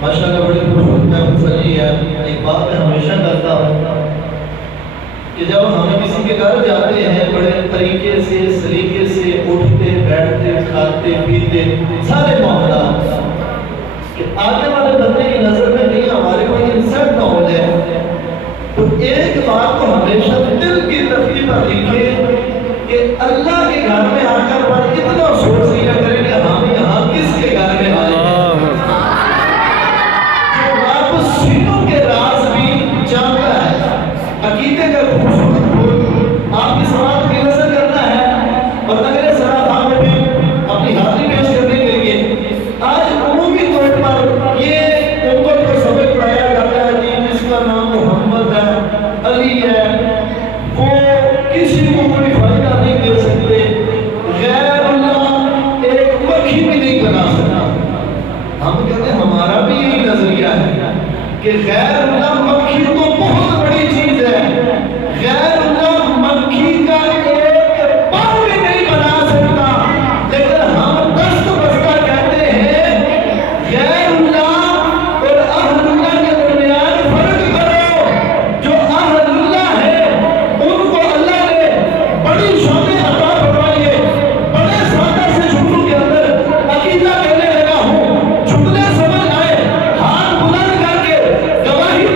ماشاءاللہ بڑے خوش میں فضلی ہے. ایک بات میں ہمیشہ کرتا ہوں کہ جب ہم کسی کے گھر جاتے ہیں بڑے طریقے سے سلیقے سے اٹھتے بیٹھتے کھاتے پیتے سارے معاملات کہ آگے والے بندے کی نظر میں نہیں ہمارے کوئی انسلٹ نہ ہو جائے، تو ایک بات کو ہمیشہ دل کی تفریح پر لکھے کہ اللہ کے گھر میں آ کر پر اتنا افسوس نہیں کریں کہ ہم یہاں کس کے گھر میں آئے ہیں. عقیدے کا خوبصورت پھول آپ کی سماعت کی نظر کرنا ہے اور اگلے سرافہ میں بھی اپنی حاضری پیش کرنے کے لیے آج عمومی طور پر یہ امت کو سبق پڑھایا جاتا ہے کہ جس کا نام محمد ہے، علی ہے، وہ کسی کو کوئی فائدہ نہیں دے سکتے، غیر اللہ ایک مکھی بھی نہیں بنا سکتا. ہم کہتے ہیں ہمارا بھی یہی نظریہ ہے کہ غیر اللہ مکھی تو بہت بڑی چیز ہے، غیر اللہ مکھی کا ایک پر بھی نہیں بنا سکتا، لیکن ہم دست بستہ کہتے ہیں غیر اللہ اور اہل اللہ کے درمیان فرق کرو. جو اہل اللہ ہے ان کو اللہ نے بڑی شانیں عطا فرمائی ہے. بڑے سادہ سے شروع کے اندر عقیدہ کہنے لگا ہوں، جھکنے سمجھ آئے، ہاتھ بلند کر کے گواہی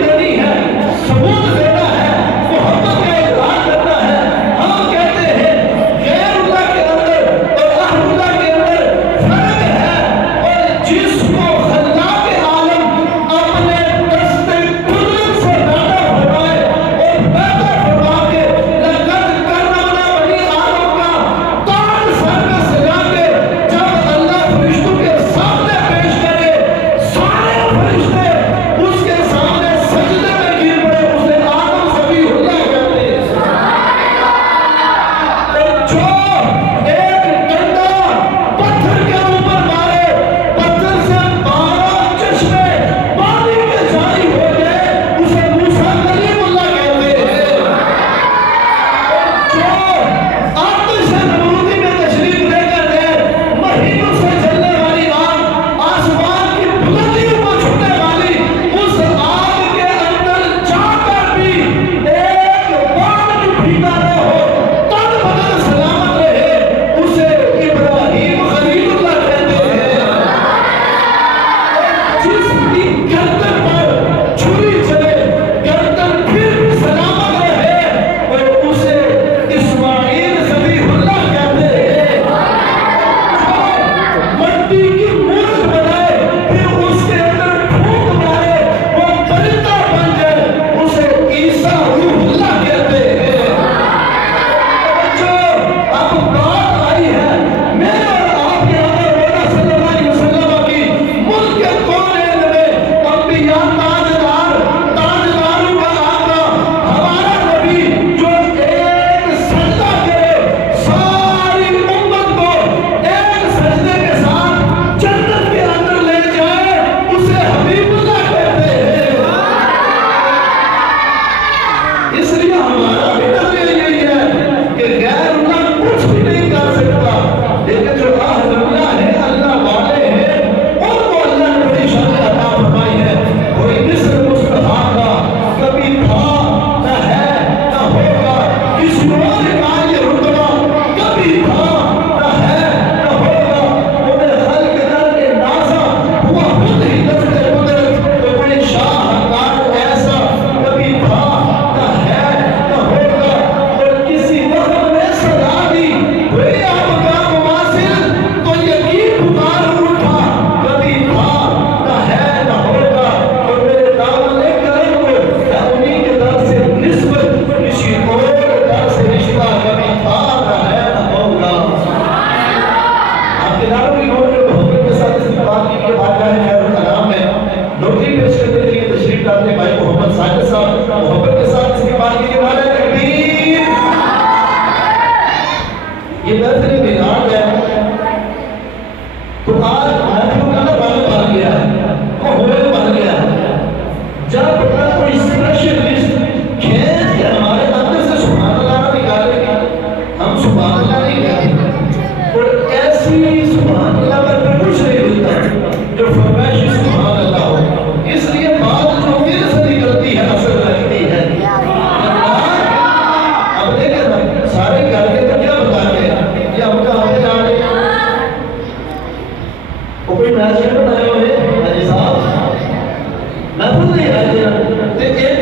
وہ کوئی میچ نہیں بنائے ہوئے حاجی صاحب محفوظ نہیں ہے تے